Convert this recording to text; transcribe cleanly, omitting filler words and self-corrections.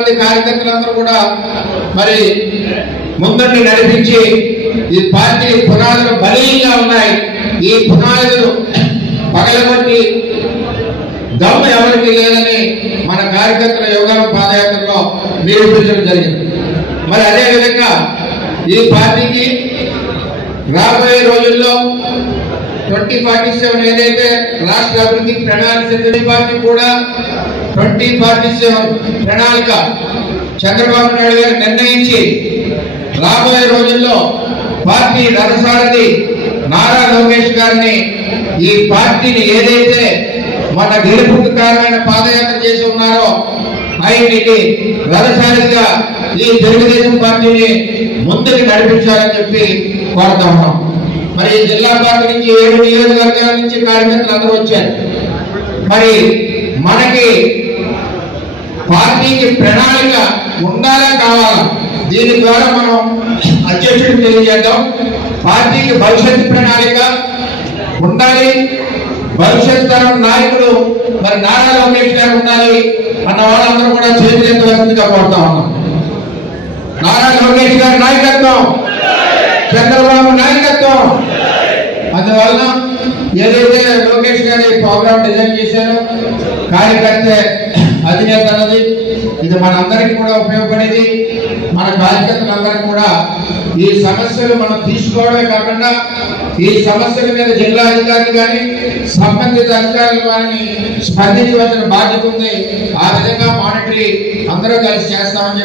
కార్యకర్తలందరూ కూడా మరి ముందుండి నడిపించి ఈ పార్టీ పునాదులు బలీయంగా ఉన్నాయి. ఈ పునాదులు పగలగొట్టి దమ్ము ఎవరికి లేదని మన కార్యకర్తల యోగాల పాదయాత్రలో నిరూపించడం జరిగింది. మరి అదేవిధంగా ఈ పార్టీకి రాబోయే రోజుల్లో 2047 ఏదైతే రాష్ట్ర అభివృద్ధి ప్రణాళిక పార్టీ కూడా 2047 ప్రణాళిక చంద్రబాబు నాయుడు గారు నిర్ణయించి రాబోయే రోజుల్లో పార్టీ రథసారథి నారా లోకేష్ గారిని ఈ పార్టీని ఏదైతే మన గెలుపుకు కారణమైన పాదయాత్ర చేసి ఉన్నారో ఆయనకి రథసారథిగా ఈ తెలుగుదేశం పార్టీని ముందుకు నడిపించాలని చెప్పి కోరుతా ఉన్నాం. మరి జిల్లా పార్టీ నుంచి 7 నియోజకవర్గాల నుంచి కార్యకర్తలు అందరూ వచ్చారు. మరి మనకి పార్టీకి ప్రణాళిక ఉండాలా కావాలా, దీని ద్వారా మనం అధ్యక్షుడికి తెలియజేద్దాం. పార్టీకి భవిష్యత్ ప్రణాళిక ఉండాలి, భవిష్యత్ తరం నాయకుడు మరి నారా లోకేష్ గారు ఉండాలి అన్న వాళ్ళందరూ కూడా చేతులెత్తవలసిందిగా కోరుతా ఉన్నాం. నారా లోకేష్ గారి నాయకత్వం, చంద్రబాబు నాయకత్వం. అందువలన ఏదైతే లోకేష్ గారి ప్రోగ్రామ్ డిజైన్ చేశారో కార్యకర్త అధినేత అన్నది ఇది మనందరికీ కూడా ఉపయోగపడేది. మన కార్యకర్తలందరికీ కూడా ఈ సమస్యలు మనం తీసుకోవడమే కాకుండా ఈ సమస్యల మీద జిల్లా అధికారులు కానీ సంబంధిత అధికారులు కానీ స్పందించవలసిన బాధ్యత ఉంది. ఆ విధంగా మానిటరీ అందరూ కలిసి చేస్తామని